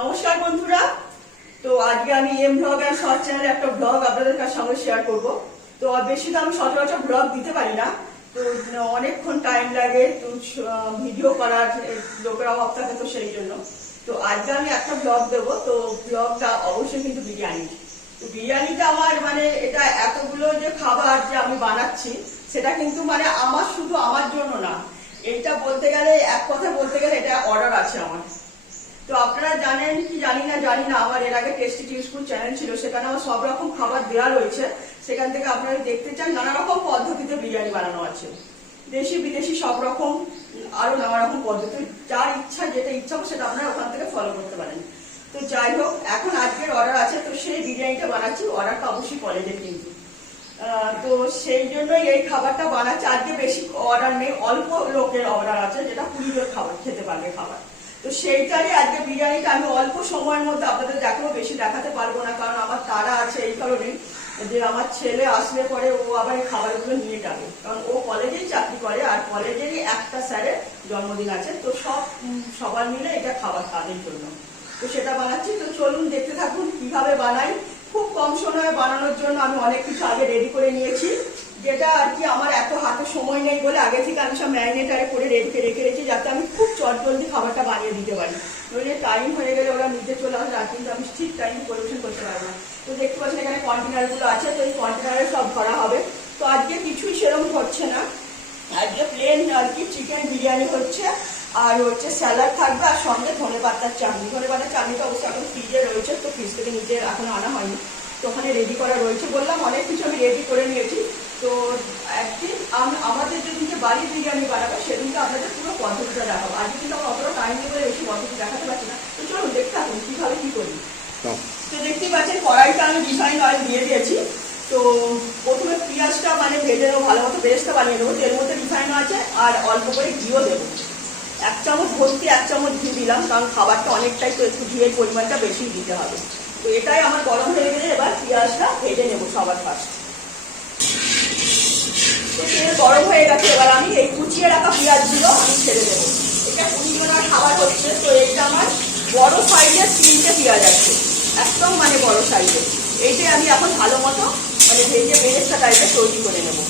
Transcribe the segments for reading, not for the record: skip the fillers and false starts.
নমস্কার বন্ধুরা। তো আজকে আমি এম ব্লগ আর শর্ট চ্যানেলে একটা ব্লগ আপনাদের সঙ্গে শেয়ার করব। তো বেশি তো আমি সচরাচর ব্লগ দিতে পারি না, তো অনেকক্ষণ টাইম লাগে, তো ভিডিও করার লোকের অভাব থাকে, তো সেই জন্য তো আজকে আমি একটা ব্লগ দেবো। তো ব্লগটা অবশ্যই কিন্তু বিরিয়ানি। তো বিরিয়ানিটা আমার মানে এটা এতগুলো যে খাবার যে আমি বানাচ্ছি সেটা কিন্তু মানে আমার শুধু আমার জন্য না, এইটা বলতে গেলে এক কথা বলতে গেলে এটা অর্ডার আছে আমার। তো আপনারা জানেন কি জানি না আমার এর আগে টেস্টি টিউসফুল চ্যানেল ছিল, সেখানে আমার সব রকম খাবার দেওয়া রয়েছে। সেখান থেকে আপনারা দেখতে চান, নানা রকম পদ্ধতিতে বিরিয়ানি বানানো আছে, দেশি বিদেশি সব রকম, আরো নানা রকম পদ্ধতি, যার ইচ্ছা যেটা ইচ্ছা সেটা আপনারা ওখান থেকে ফলো করতে পারেন। তো যাই হোক, এখন আজকের অর্ডার আছে, তো সেই বিরিয়ানিটা বানাচ্ছি। অর্ডারটা অবশ্যই কলেজে কিন্তু, তো সেই জন্যই এই খাবারটা বানাচ্ছি। আজকে বেশি অর্ডার নেই, অল্প লোকের অর্ডার আছে, যেটা 20 জন খাবার খেতে পারবে খাবার। তো সেইটারই আজকে বিরিয়ানিটা আমি অল্প সময়ের মধ্যে আপনাদের দেখাবো, বেশি দেখাতে পারবো না, কারণ আমার তাড়া আছে এই কারণে যে আমার ছেলে আসলে পরে ও আবার এই খাবারগুলো নিয়ে যাবে, কারণ ও কলেজেই চাকরি করে, আর কলেজেরই একটা স্যারের জন্মদিন আছে, তো সবার মিলে এটা খাবার তাদের জন্য। তো সেটা বানাচ্ছি, তো চলুন দেখতে থাকুন কিভাবে বানাই। খুব কম সময়ে বানানোর জন্য আমি অনেক কিছু আগে রেডি করে নিয়েছি, যেটা আর কি আমার এত হাতে সময় নেই বলে আগে থেকে আমি সব ম্যারিনেটারে করে রেখে রেখেছি, যাতে আমি খুব চটজলদি খাবারটা বানিয়ে দিতে পারি। নইলে টাইম হয়ে গেলে ওরা নিতে চলে আসে, আর কিন্তু আমি ঠিক টাইম পরিবেশন করতে পারবো না। তো দেখতে পাচ্ছেন এখানে কন্টেনারগুলো আছে, তো এই কন্টেনারে সব ভরা হবে। তো আজকে কিছুই সেরকম হচ্ছে না, আজকে প্লেন আর কি চিকেন বিরিয়ানি হচ্ছে, আর হচ্ছে স্যালাড থাকবে, আর সঙ্গে ধনেপাতার চাটনি। ধনেপাতার চাটনিটা অবশ্যই এখন ফ্রিজে রয়েছে, তো ফ্রিজ থেকে নিচে এখন আনা হয়নি, তো ওখানে রেডি করা রয়েছে। বললাম অনেক কিছু আমি রেডি করে নিয়েছি। তো একদিন আমাদের যেদিনকে বাড়ির বিরিয়ানি বানাবো সেদিনকে আপনাদের পুরো পদ্ধতিটা দেখাবো। আজকে কিন্তু আমার অতটা টাইম নিয়ে বলে বেশি পদ্ধতি দেখাতে পারছি না। তো চলুন দেখতে থাকুন কিভাবে কি করি। তো দেখতেই পাচ্ছেন কড়াইটা আমি রিফাইন্ড অয়েল দিয়ে দিয়েছি। তো প্রথমে পেঁয়াজটা মানে ভেজে নেবো, ভালো মতো বেরেস্তা বানিয়ে নেবো। তেল মধ্যে রিফাইন্ড আছে, আর অল্প করে ঘিও দেবো। 1 চামচ ভর্তি 1 চামচ ঘি দিলাম, কারণ খাবারটা অনেকটাই, তো একটু ঘিয়ের পরিমাণটা বেশি দিতে হবে। তো এটাই আমার গরম হয়ে গেলে এবার পেঁয়াজটা ভেজে নেবো সবার ফার্স্ট। তো তেল গরম হয়ে গেছে, এবার আমি এই কুচিয়ে রাখা পেঁয়াজগুলো আমি ছেড়ে দেবো। এটা 20 জনের খাবার হচ্ছে, তো এইটা আমার বড় সাইজের 3টে পেঁয়াজ আছে, একদম মানে বড় সাইজের। এইটাই আমি এখন ভালো মতো মানে ভেজে বেরেস্তা টাইপের তৈরি করে নেবো।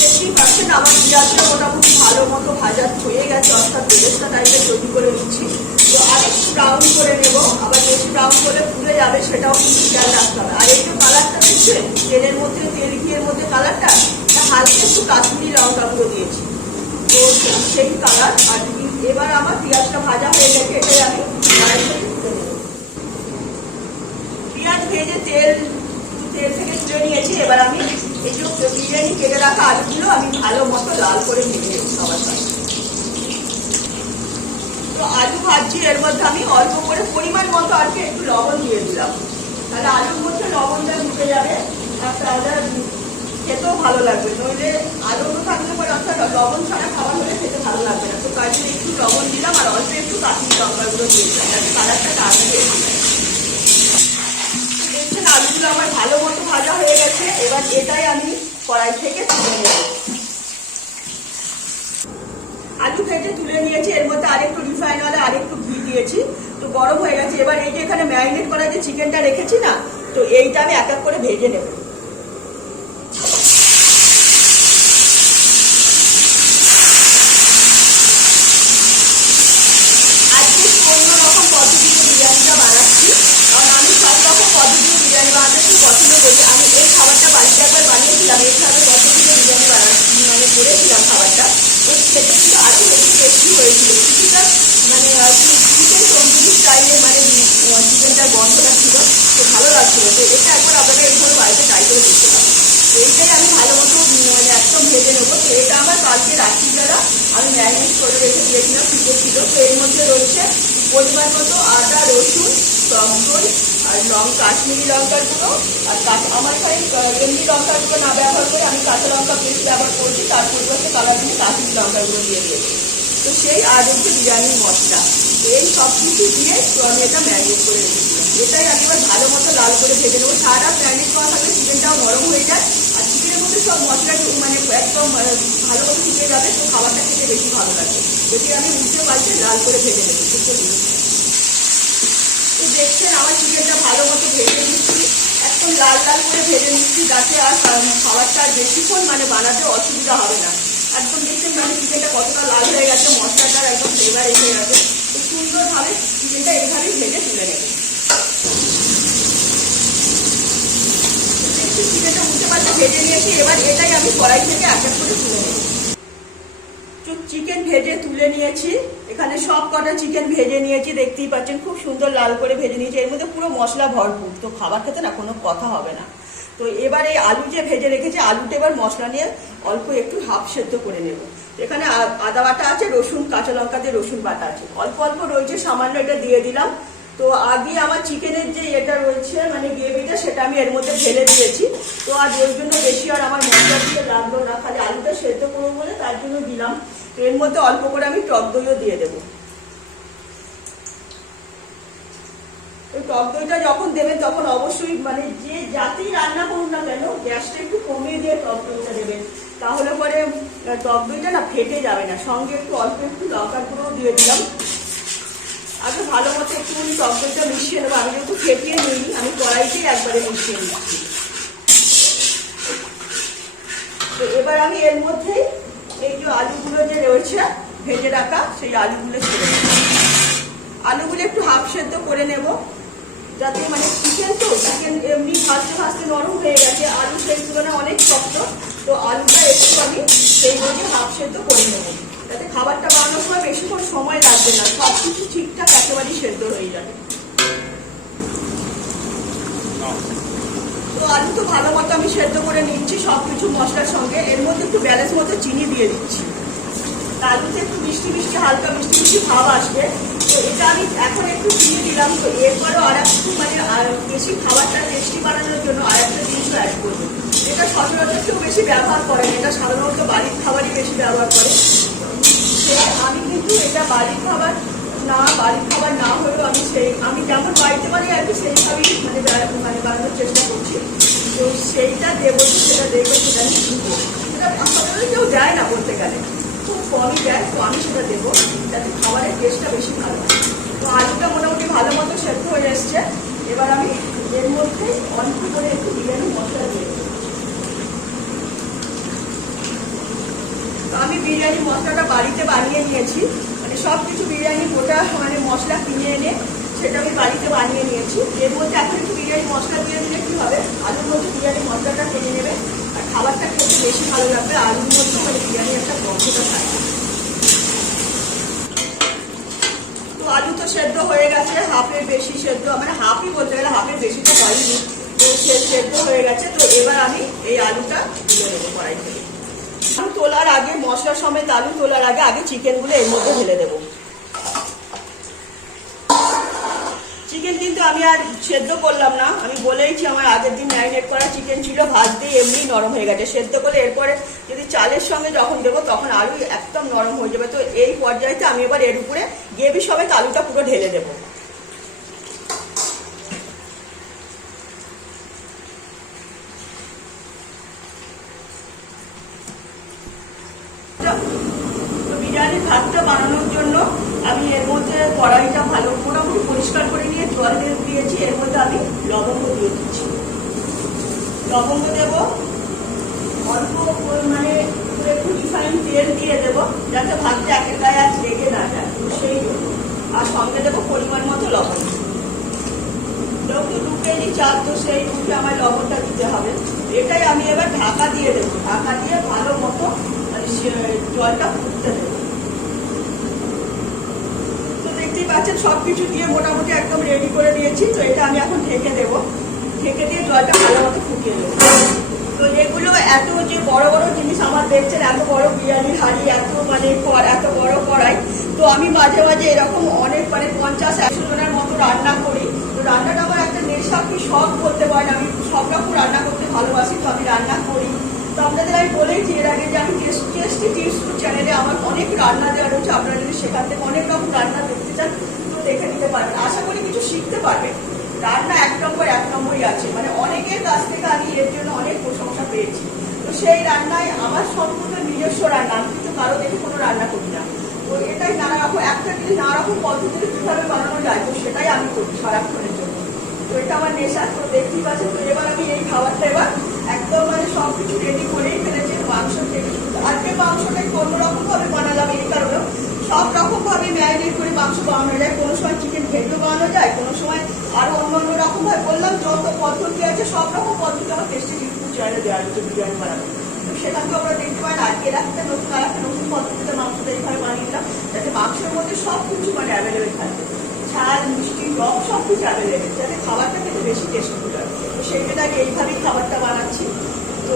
দেখতেই পাচ্ছেন আমার পেঁয়াজটা মোটামুটি ভালো মতো ভাজা হয়ে গেছে, অর্থাৎ বেরেস্তা টাইপের তৈরি করে নিচ্ছি। তো আরেকটু ব্রাউন করে নেবো, আবার বেশি ব্রাউন করে পুড়ে যাবে সেটাও কিন্তু খেয়াল রাখতে হবে। আর এই যে কালারটা দেখছেন তেলের মধ্যে, তেল ঘিয়ের মধ্যে কালারটা, হালকা একটু কাশ্মীরি লঙ্কা গুঁড়ো দিয়েছি, তো সেই কালার। আর এবার আমার পেঁয়াজটা ভাজা হয়ে গেছে, এটাই আমি পেঁয়াজ ভেজে তেল থেকে তুলে নিয়েছি। এবার আমি এই যে বিরিয়ানি কেটে রাখা আলুগুলো আমি ভালো মতো লাল করে ভেজে নেব সবার সাথে। তো আলু ভাজছি, এর মধ্যে আমি অল্প করে পরিমাণ মতো আর কি একটু লবণ দিয়ে দিলাম, তাহলে আলুর মধ্যে লবণটা ঢুকে যাবে, আর তাহলে খেতেও ভালো লাগবে। নইলে আলু থাকলে পরে অর্থাৎ লবণ ছাড়া খাবার হলে খেতে ভালো লাগবে না। তো তার জন্য একটু লবণ দিলাম, আর অল্প একটু কাশ্মীরি লঙ্কাগুলো দিয়ে দিলাম, যাতে কালারটা তাড়াতাড়ি এসে যায়। দেখছেন আলুগুলো আমার ভালো মতো ভাজা হয়ে গেছে, এবার এটাই আমি কড়াই থেকে তুলে নেব। আলু ভেজে তুলে নিয়েছি, এর মধ্যে আরেকটু রিফাইন অয়েলে আরেকটু ঘি দিয়েছি, তো গরম হয়ে গেছে। এবার এই যে এখানে ম্যারিনেট করা যে চিকেনটা রেখেছি না, তো এইটা আমি এক এক করে ভেজে নেব। আজকে অন্যরকম পদ্ধতিতে বিরিয়ানিটা বানাচ্ছি, কারণ আমি সব রকম পদ্ধতিতে বিরিয়ানি বানাতে খুব পছন্দ করি। আমি এই খাবারটা বাড়িতে একবার বানিয়েছিলাম, এইভাবে পদ্ধতিতে বিরিয়ানি মানে করেছিলাম খাবারটা, তো সেটা কিন্তু আরও বেশি টেস্টি হয়েছিল। কিছুটা মানে চিকেন তন্দুরি স্টাইলে মানে চিকেনটার গন্ধটা ছিল, তো ভালো লাগছিল। তো এটা একবার আপনারা এইভাবে বাড়িতে ট্রাই করে দেখতে পারেন। তো এইটাই আমি ভালো মতো মানে একদম ভেজে নেবো। তো এটা আমার কালকে রাত্রিবেলা আমি ম্যারিনেট করে রেখে দিয়েছিলাম, ফ্রিজে ছিল। তো এর মধ্যে রয়েছে পরিমাণ মতো আদা, রসুন, টক দই, আর কাশ্মীরি লঙ্কার গুঁড়ো, আর আমার এখানে এমনি লঙ্কার গুঁড়ো না ব্যবহার করে আমি কাঁচা লঙ্কা পেস্ট ব্যবহার করছি, তার পরিবর্তে কালার দিয়ে কাশ্মীরি লঙ্কার গুঁড়ো দিয়ে দিয়েছি। তো সেই আর হচ্ছে বিরিয়ানির মশলা, এই সব কিছু দিয়ে তো আমি এটা ম্যারিনেট করে রেখেছিলাম। এটাই আমি এবার ভালো মতো লাল করে ভেজে নেবো। সারা ম্যারিনেট করা থাকলে চিকেনটাও নরম হয়ে যায়, আর চিকেনের মধ্যে সব মশলা মানে একদম ভালো মতো ঢুকে যাবে, তো খাবারটা খেতে বেশি ভালো লাগবে। যদি আমি উল্টে পাল্টে লাল করে ভেজে নেবো। চিকেনটা ভালো মতো ভেজে নিচ্ছি, একদম লাল লাল করে ভেজে নিচ্ছি, যাতে আর খাবারটা বেশিক্ষণ মানে বানাতে অসুবিধা হবে না। একদম দেখছেন মানে চিকেনটা কতটা লাল হয়ে গেছে, মশলাটার একদম ফ্লেভার এসে গেছে। তো সুন্দরভাবে চিকেনটা এইভাবেই ভেজে তুলে নেব। চিকেনটা উঠতে পারতে ভেজে নিয়েছি, এবার এটাই আমি কড়াই থেকে এক এক করে তুলে নেব। চিকেন ভেজে তুলে নিয়েছি, এখানে সব কটা চিকেন ভেজে নিয়েছি, দেখতেই পাচ্ছেন খুব সুন্দর লাল করে ভেজে নিয়েছি। এর মধ্যে পুরো মশলা ভরপুর, তো খাবার খেতে না কোনো কথা হবে না। তো এবার এই আলু যে ভেজে রেখেছি, আলুটা এবার মশলা নিয়ে অল্প একটু হাফ সেদ্ধ করে নেব। এখানে আদা বাটা আছে, রসুন কাঁচা লঙ্কা দিয়ে রসুন বাটা আছে, অল্প অল্প রয়েছে, সামান্য এটা দিয়ে দিলাম। তো আগে আমার চিকেনের যে এটা রয়েছে মানে গ্রেভিটা, সেটা আমি এর মধ্যে ঢেলে দিয়েছি। তো আজ ওই জন্য বেশি আর আমার মশলা দিয়ে লাগলো না, খালি আলুটা সেদ্ধ করবো বলে তার জন্য দিলাম। তো এর মধ্যে অল্প করে আমি টক দইও দিয়ে দেবো। ওই টক দইটা যখন দেবেন তখন অবশ্যই মানে যে যাতেই রান্না করুন না কেন গ্যাসটা একটু কমিয়ে দিয়ে টক দইটা দেবেন, তাহলে পরে টক দইটা না ফেটে যাবে না। সঙ্গে একটু অল্প একটু লঙ্কার গুঁড়ো দিয়ে দিলাম। আগে ভালো মতো একটুখানি টক দইটা মিশিয়ে নেবো। আমি যেহেতু ফেটিয়ে নিই, আমি কড়াইতেই একবারে মিশিয়ে নিচ্ছি। তো এবার আমি এর মধ্যেই এই যে আলুগুলো যে রয়েছে ভেজে রাখা, সেই আলুগুলো ছেড়ে দেব। আলুগুলো একটু হাফ সেদ্ধ করে নেব, যাতে মানে চিকেন তো চিকেন এমনি ভাজতে ভাজতে নরম হয়ে গেছে, আলু সেই তুলনায় অনেক শক্ত। তো আলুটা একটু আমি সেই মধ্যে হাফ সেদ্ধ করে নেব, যাতে খাবারটা বানানোর সময় বেশিক্ষণ সময় লাগবে না, সব কিছু ঠিকঠাক একেবারেই সেদ্ধ হয়ে যাবে। তো আলু তো ভালো মতো আমি সেদ্ধ করে নিচ্ছি সব কিছু মশলার সঙ্গে। এর মধ্যে একটু ব্যালেন্স মতো চিনি দিয়ে দিচ্ছি, আলুতে একটু মিষ্টি মিষ্টি হালকা মিষ্টি মিষ্টি ভাব আসবে। তো এটা আমি এখন একটু চিনি দিলাম। তো এরপরও আর একটু মানে আর বেশি খাবারটা টেস্টি বানানোর জন্য আর একটা জিনিসও অ্যাড করবো। এটা সচরাচর কেউ বেশি ব্যবহার করেন, এটা সাধারণত বাড়ির খাবারই বেশি ব্যবহার করে। আমি কিন্তু এটা বাড়ির খাবার না হলেও আমি যেমন বাড়িতে পারি আর কি সেইভাবেই মানে বানানোর চেষ্টা করছি। তো সেইটা দেবো, সেটা দেখবো, সেটা আমি কিনবো। সেটা সাধারণত কেউ দেয় না বলতে গেলে, খুব কমই দেয়। তো আমি সেটা দেবো যাতে খাবারের টেস্টটা বেশি ভালো হয়। তো আলুটা মোটামুটি ভালো মতো সেদ্ধ হয়ে এসছে। এবার আমি এর মধ্যে অল্প করে একটু বিরিয়ানি মশলা দিয়ে দেবো। তো আমি বিরিয়ানি মশলাটা বাড়িতে বানিয়ে নিয়েছি, মানে সব কিছু বিরিয়ানি গোটা মানে মশলা কিনে এনে সেটা আমি বাড়িতে বানিয়ে নিয়েছি। এর মধ্যে এখন একটু বিরিয়ানি মশলা দিয়ে দিলে কি হবে, আলুর মধ্যে বিরিয়ানি মশলাটা টেনে নেবে আর খাবারটা খেতে বেশি ভালো লাগবে। আলুর মধ্যে মানে বিরিয়ানি একটা গন্ধটা থাকে। তো আলু তো সেদ্ধ হয়ে গেছে, হাফের বেশি সেদ্ধ, মানে হাফই বলতে গেলে, হাফের বেশি তো হয়নি। তো সেদ্ধ হয়ে গেছে। তো এবার আমি এই আলুটা দিয়ে দেবো কড়াই থেকে। আলু তোলার আগে, মশলা সমেত আলু তোলার আগে চিকেনগুলো এর মধ্যে ঢেলে দেবো। চিকেন কিন্তু আমি আর সেদ্ধ করলাম না, আমি বলেইছি আমার আগের দিন ম্যারিনেট করা চিকেন ছিল, ভাজতেই এমনি নরম হয়ে গেছে। সেদ্ধ করলে এরপরে যদি চালের সঙ্গে যখন দেবো তখন আলু একদম নরম হয়ে যাবে। তো এই পর্যায়েতে আমি এবার এর উপরে গ্রেভি সমেত আলুটা পুরো ঢেলে দেবো। বিরিয়ানির ভাতটা বানানোর জন্য আমি এর মধ্যে কড়াইটা ভালো মোটামুটি পরিষ্কার করে নিয়ে জল দিয়েছি। এর মধ্যে আমি লবঙ্গ দিয়ে দিচ্ছি। লবঙ্গ দেব, অল্প মানে একটু রিফাইন তেল দিয়ে দেবো, যাতে ভাতটা একের গায়ে আর লেগে না যায়, সেই জন্য। আর সঙ্গে দেবো পরিমাণ মতো লবণ। যেহেতু 2 কেজি চাল, তো সেই বুঝে আমার লবণটা দিতে হবে। এটাই আমি এবার ঢাকা দিয়ে দেবো, ঢাকা দিয়ে ভালো মতো জলটা ফুটতে দেবো। তো দেখতেই পাচ্ছেন সবকিছু দিয়ে মোটামুটি একদম রেডি করে দিয়েছি। তো এটা আমি এখন ঢেকে দেবো, ঢেকে দিয়ে জলটা ভালো মতো ফুটিয়ে দেবো। তো এগুলো এত যে বড় বড় জিনিস আমার দেখছেন, এত বড় বিরিয়ানির হাঁড়ি, এত বড় কড়াই। তো আমি মাঝে মাঝে এরকম অনেক মানে 50-100 জনের মতো রান্না করি। তো রান্নাটা আমার একটা নেশা, কি শখ বলতে পারেন। আমি সব রকম রান্না করতে ভালোবাসি, তো আমি রান্না করি। তো আপনাদের আমি বলেইছি এর আগে যে আমি টেস্টি টিপস চ্যানেলে আমার অনেক রান্না দেওয়া রয়েছে। আপনারা যদি সেখান থেকে অনেক রকম রান্না দেখতে চান তো দেখে নিতে পারবেন, আশা করি কিছু শিখতে পারবেন। রান্না এক নম্বরই আছে, মানে অনেকের কাছ থেকে আমি এর জন্য অনেক প্রশংসা পেয়েছি। তো সেই রান্নায় আমার সম্পূর্ণ নিজস্ব রান্না, আমি কিন্তু কারো দেখে কোনো রান্না করি না। তো এটাই নানা রকম একটা জিনিস নানা রকম পদ্ধতিতে কিভাবে বানানো যায়, তো সেটাই আমি করি সারাক্ষণের জন্য। তো এটা আমার নেশা, তো দেখতেই পাচ্ছেন। তো এবার আমি এই খাবারটা এবার একদম মানে সবকিছু রেডি করেই ফেলেছি মাংস থেকে। আজকে মাংসটা একটু অন্যরকম ভাবে বানালাম, এই কারণে সব রকম ভাবে ম্যারিনেট করে মাংস বানানো যায়। কোনো সময় চিকেন ভেজও বানানো যায়, কোনো সময় আরো অন্য অন্য রকম ভাবে বললাম যত পদ্ধতি আছে সব রকম পদ্ধতি আমার টেস্টি ইউটিউব চ্যানেলে দেওয়া হচ্ছে বিরিয়ানি বানানো। তো সেখানেও আমরা দেখতে পারেন আজকে একটা নতুন পদ্ধতিতে মাংসটা এইভাবে বানিয়ে দিলাম, যাতে মাংসের মধ্যে সব কিছু মানে অ্যাভেলেবেল থাকবে, ঝাল মিষ্টি টক সব কিছু অ্যাভেলেবেল, যাতে খাবারটা খেতে বেশি টেস্টফুল হয়। তো সেইটা আগে এইভাবেই খাবারটা বানাচ্ছি। তো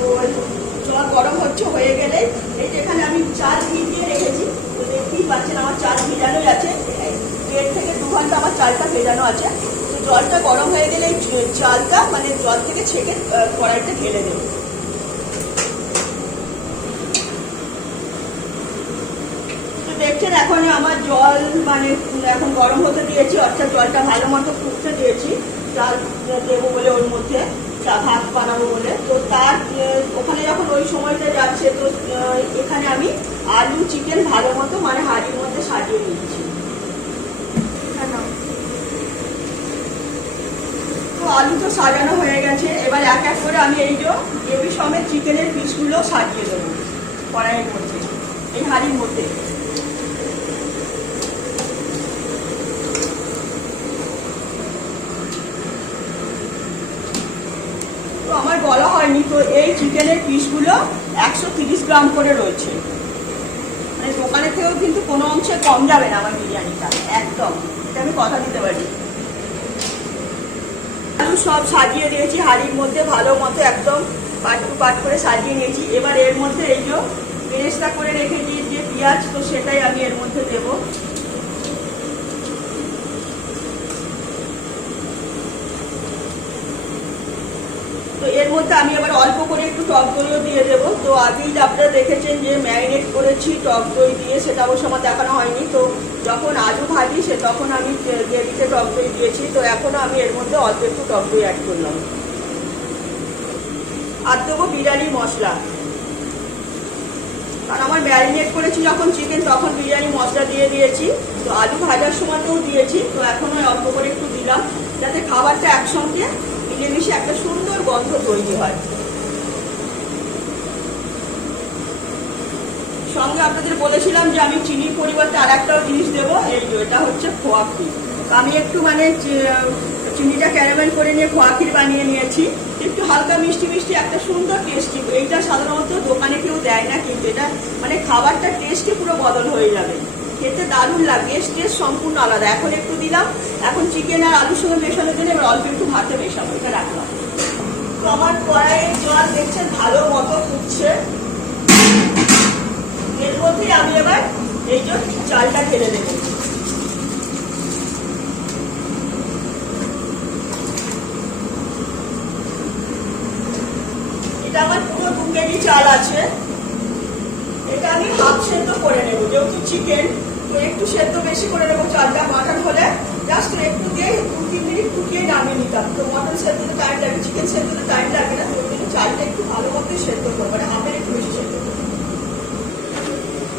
জল গরম হচ্ছে, হয়ে গেলে এই যে এখানে আমি চাল ভিজিয়ে রেখেছি, তো দেখতেই পাচ্ছেন আমার চাল ভেজানোই আছে, 1.5 থেকে 2 ঘন্টা আমার চালটা ভেজানো আছে। তো জলটা গরম হয়ে গেলে এই চালটা মানে জল থেকে ছেঁকে কড়াইতে ঢেলে দেবো। দেখছেন এখন আমার জল মানে এখন গরম হতে দিয়েছি, অর্থাৎ জলটা ভালো মতো ফুটতে দিয়েছি চাল দেবো বলে, ওর মধ্যে ভাত বানাবো বলে। তো তার ওখানে যখন ওই সময়টা যাচ্ছে, তো এখানে আমি আলু চিকেন ভালো মতো মানে হাঁড়ির মধ্যে সাজিয়ে নিচ্ছি। তো আলু তো সাজানো হয়ে গেছে, এবার এক এক করে আমি এই যে গ্রেভি সমেত চিকেনের পিসগুলো সাজিয়ে দেবো কড়াইয়ের মধ্যে, এই হাঁড়ির মধ্যে। আমার বলা হয়নি, তো এই চিকেনের পিসগুলো 130 গ্রাম করে রয়েছে, মানে দোকানের থেকেও কিন্তু কোনো অংশে কম যাবে না আমার বিরিয়ানিটা, একদম, এটা আমি কথা দিতে পারি। আলু সব সাজিয়ে দিয়েছি হাঁড়ির মধ্যে ভালো মতো, একদম পাট টু পাট করে সাজিয়ে নিয়েছি। এবার এর মধ্যে এই যে বেরেস্তা করে রেখেছি যে পেঁয়াজ, তো সেটাই আমি এর মধ্যে দেবো। তো এর মধ্যে আমি এবার অল্প করে একটু টক দইও দিয়ে দেবো। তো আগেই আপনারা দেখেছেন যে ম্যারিনেট করেছি টক দই দিয়ে, সেটা অবশ্য আমার দেখানো হয়নি। তো যখন আলু ভাজি তখন আমি গ্রেভিতে টক দই দিয়েছি, তো এখনও আমি এর মধ্যে অল্প একটু টক দই অ্যাড করলাম। আর দেবো বিরিয়ানি মশলা, কারণ আমার ম্যারিনেট করেছি যখন চিকেন তখন বিরিয়ানি মশলা দিয়ে দিয়েছি, তো আলু ভাজার সময়তেও দিয়েছি, তো এখন অল্প করে একটু দিলাম, যাতে খাবারটা একসঙ্গে মিলেমিশে একটা সুন্দর গন্ধ তৈরি হয়। সঙ্গে আপনাদের বলেছিলাম যে আমি চিনির পরিবর্তে আর একটাও জিনিস দেবো, এই যে এটা হচ্ছে খোয়া ক্ষীর। আমি একটু মানে চিনিটা ক্যারামেল করে নিয়ে খোয়া ক্ষীর বানিয়ে নিয়েছি, একটু হালকা মিষ্টি মিষ্টি একটা সুন্দর টেস্টি। এইটা সাধারণত দোকানে কেউ দেয় না, কিন্তু এটা মানে খাবারটা টেস্টে পুরো বদল হয়ে যাবে, খেতে দারুণ লাগে, টেস্ট সম্পূর্ণ আলাদা। এখন একটু দিলাম, এখন চিকেন আর আলুর সঙ্গে মেশানোর জন্য এবার অল্প একটু ভাতে মেশাবো, এটা রাখলাম। তো আমার কড়াইয়ে জল দেখছেন ভালো মতো ফুটছে, এর মধ্যে আমি এবার এই যে চালটা ঢেলে দেবো। এটা আমার পুরো 2 কেজি চাল আছে, এটা আমি হাফ সেদ্ধ করে নেবো, যেহেতু চিকেন তো একটু সেদ্ধ বেশি করে নেবো চালটা। মাটন হলে জাস্ট একটু দিয়ে 2-3 মিনিট ফুটিয়ে নামিয়ে নিতাম, তো মটন সেদ্ধতে টাইম লাগে, চিকেন সেদ্ধতে টাইম লাগে না, তো ওই জন্য চালটা একটু ভালো মতোই সেদ্ধ করবো, মানে হাফের একটু বেশি সেদ্ধ করবো।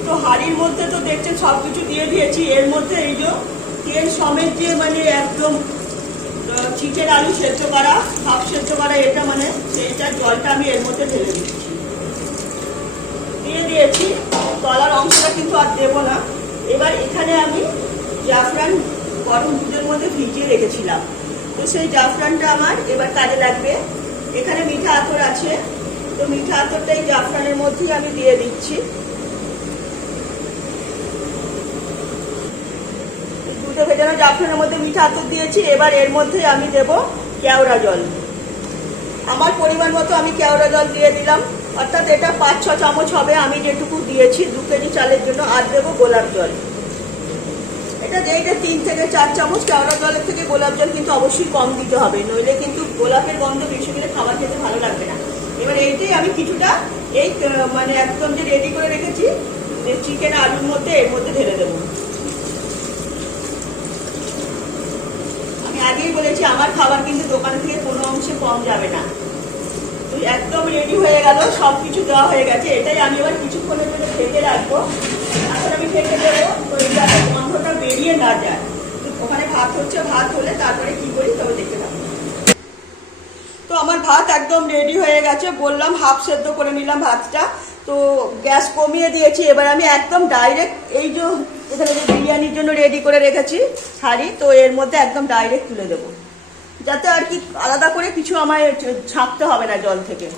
তো হাঁড়ির মধ্যে তো দেখছেন সবকিছু দিয়ে দিয়েছি, এর মধ্যে এই যে তেল সমেত যে মানে একদম চিকেন আলু সেদ্ধ করা, হাফ সেদ্ধ করা, এটা মানে সেইটার জলটা আমি এর মধ্যে ঢেলে দিচ্ছি, দিয়ে দিয়েছি। তলার অংশটা কিন্তু আর দেবো না। এবার এখানে আমি জাফরান গরম দুধের মধ্যে ভিজিয়ে রেখেছিলাম, তো সেই জাফরানটা আমার এবার কাজে লাগবে। এখানে মিঠা আতর আছে, তো মিঠা আতরটা এই জাফরানের মধ্যেই আমি দিয়ে দিচ্ছি। দুধে ভেজানো জাফরানের মধ্যে মিঠা আতর দিয়েছি, এবার এর মধ্যে আমি দেব কেওড়া জল। আমার পরিমাণ মতো আমি কেওড়া জল দিয়ে দিলাম, অর্থাৎ এটা 5-6 চামচ হবে আমি যেটুকু দিয়েছি 2 কেজি চালের জন্য। আর দেবো গোলাপ জল, এটা 3 থেকে 4 চামচ। কেওড়া জলের থেকে গোলাপ জল কিন্তু অবশ্যই কম দিতে হবে, নইলে কিন্তু গোলাপের গন্ধ বেশি গেলে খাবার খেতে ভালো লাগবে না। এবার এইটাই আমি কিছুটা এই মানে একদম যে রেডি করে রেখেছি চিকেন আলুর মধ্যে এর মধ্যে ঢেলে দেবো। আমি আগেই বলেছি আমার খাবার কিন্তু দোকান থেকে কোনো অংশে কম যাবে না। তো একদম রেডি হয়ে গেল, সবকিছু দেওয়া হয়ে গেছে। এটাই আমি এবার কিছুক্ষণের জন্য ঢেকে রাখবো। এখন আমি ঢেকে দেবো, তো যাতে গন্ধটা বেরিয়ে না যায়। ওখানে ভাত হচ্ছে, ভাত হলে তারপরে কি করি তবে দেখতে থাকবো। ভাত একদম রেডি হয়ে গেছে, বললাম হাফ সেদ্ধ করে নিলাম ভাতটা। তো গ্যাস কমিয়ে দিয়েছি। এবার আমি একদম ডাইরেক্ট এই যে এখানে যে বিরিয়ানির জন্য রেডি করে রেখেছি হাঁড়ি, তো এর মধ্যে একদম ডাইরেক্ট তুলে দেবো, যাতে আর কি আলাদা করে কিছু আমায় ছাঁকতে হবে না জল থেকে।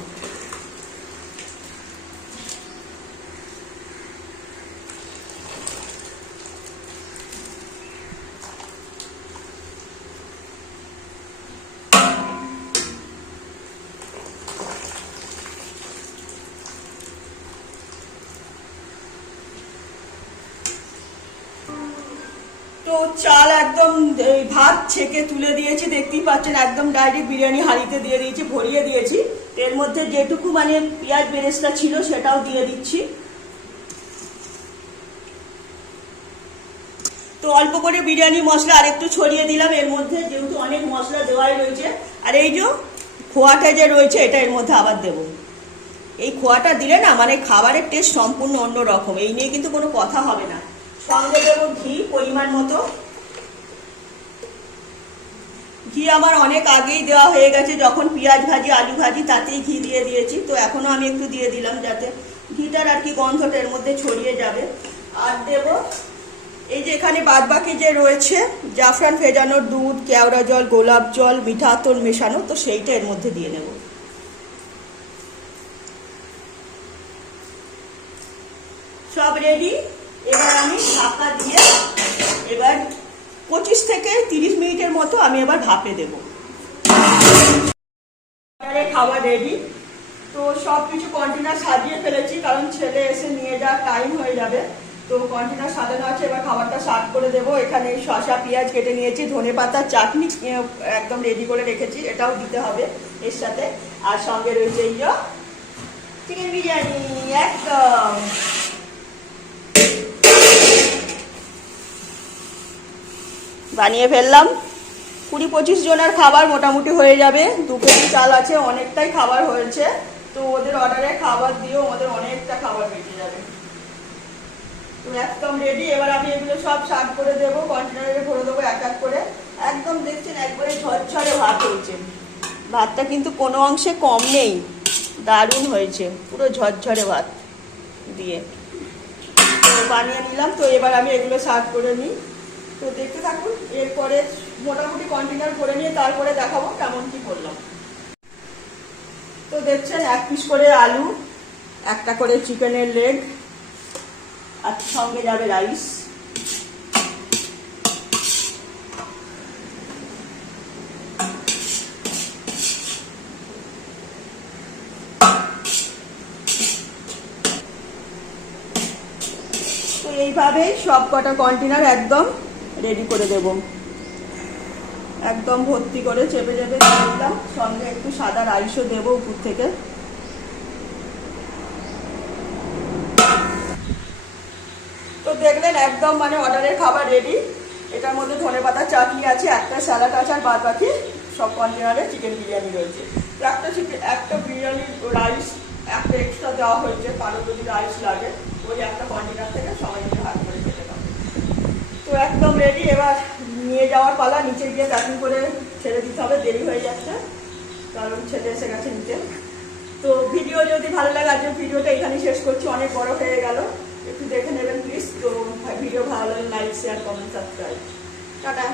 তো চাল একদম ভাত ছেঁকে তুলে দিয়েছি, দেখতেই পাচ্ছেন একদম ডাইরেক্ট বিরিয়ানি হাঁড়িতে দিয়ে দিয়েছি, ভরিয়ে দিয়েছি। এর মধ্যে যেটুকু মানে পেঁয়াজ বেরেস্তা ছিল সেটাও দিয়ে দিচ্ছি। তো অল্প করে বিরিয়ানি মশলা আরেকটু ছড়িয়ে দিলাম এর মধ্যে, যেহেতু অনেক মশলা দেওয়াই রয়েছে। আর এই যে খোয়াটা যে রয়েছে এটা এর মধ্যে আবার দেবো। এই খোয়াটা দিলে না মানে খাবারের টেস্ট সম্পূর্ণ অন্য রকম, এই নিয়ে কিন্তু কোনো কথা হবে না। সঙ্গে দেবো ঘি পরিমাণ মতো। ঘি আমার অনেক আগেই দেওয়া হয়ে গেছে, যখন পেঁয়াজ ভাজি আলু ভাজি তাতেই ঘি দিয়ে দিয়েছি। তো এখনো আমি একটু দিয়ে দিলাম, যাতে ঘিটার আর কি গন্ধটা এর মধ্যে ছড়িয়ে যাবে। আর দেবো এই যে এখানে বাদ বাকি যে রয়েছে জাফরান ভেজানোর দুধ, কেওড়া জল, গোলাপ জল, মিঠা আতর মেশানো, তো সেইটা এর মধ্যে দিয়ে নেব। সব রেডি। এবার আমি ঢাকা দিয়ে এবার 25 থেকে 30 মিনিটের মতো আমি এবার ভাপে দেব। খাবার রেডি। তো সব কিছু কন্টেনার সাজিয়ে ফেলেছি, কারণ ছেলে এসে নিয়ে যাওয়ার টাইম হয়ে যাবে। তো কন্টেনার সাজানো আছে, এবার খাবারটা সার্ভ করে দেবো। এখানে শসা পেঁয়াজ কেটে নিয়েছি, ধনেপাতা চাটনি একদম রেডি করে রেখেছি, এটাও দিতে হবে এর সাথে। আর সঙ্গে রয়েছে এই চিকেন বিরিয়ানি একদম। বানিয়ে ফেললাম। 20-25 জনের খাবার মোটামুটি হয়ে যাবে। 2 কেজি চাল আছে, অনেকটাই খাবার হয়েছে। তো ওদের অর্ডারে খাবার দিয়েও আমাদের অনেকটা খাবার বেঁচে যাবে। তো একদম রেডি। এবার আমি এগুলো সব সার্ভ করে দেবো, কন্টেনারে ভরে দেবো এক এক করে। একদম দেখছেন একবারে ঝরঝরে ভাত হয়েছে। ভাতটা কিন্তু কোনো অংশে কম নেই, দারুণ হয়েছে, পুরো ঝরঝরে ভাত দিয়ে। তো বানিয়ে নিলাম। তো এবার আমি এগুলো সার্ভ করে নিই। তো দেখতে থাকুন। এরপরে মোটামুটি কন্টেনার করে নিয়ে তারপরে দেখাবো কেমন কি করলাম। তো দেখছেন 1 পিস করে আলু, একটা করে চিকেনের লেগ, আর সঙ্গে যাবে রাইস। তো এইভাবেই সব কটা কন্টেনার একদম রেডি করে দেব। একদম ভর্তি করে চেপে চেপে দিয়ে দিলাম, সঙ্গে একটু সাদা রাইসও দেবো উপর থেকে। তো দেখলেন একদম মানে অর্ডারের খাবার রেডি। এটার মধ্যে ধনেপাতা চাটনি আছে, একটা স্যালাড আছে, আর বাদ বাকি সব কন্টেনারে চিকেন বিরিয়ানি রয়েছে। তো একটা বিরিয়ানির রাইস একটা এক্সট্রা দেওয়া হয়েছে, কারো যদি রাইস লাগে ওই একটা কন্টেনার থেকে সবাই মিলে হাত করে খেতে পাবে। তো একদম রেডি। এবার নিয়ে যাওয়ার পালা, নিচে গিয়ে প্যাকিং করে ছেড়ে দিতে হবে, দেরি হয়ে যাচ্ছে কারণ ছেলে এসে গেছে নিচে। তো ভিডিও যদি ভালো লাগে, আজকে ভিডিওটা এখানে শেষ করছি, অনেক বড় হয়ে গেল, একটু দেখে নেবেন প্লিজ। তো ভিডিও ভালো লাগলে like share comment subscribe. Tata.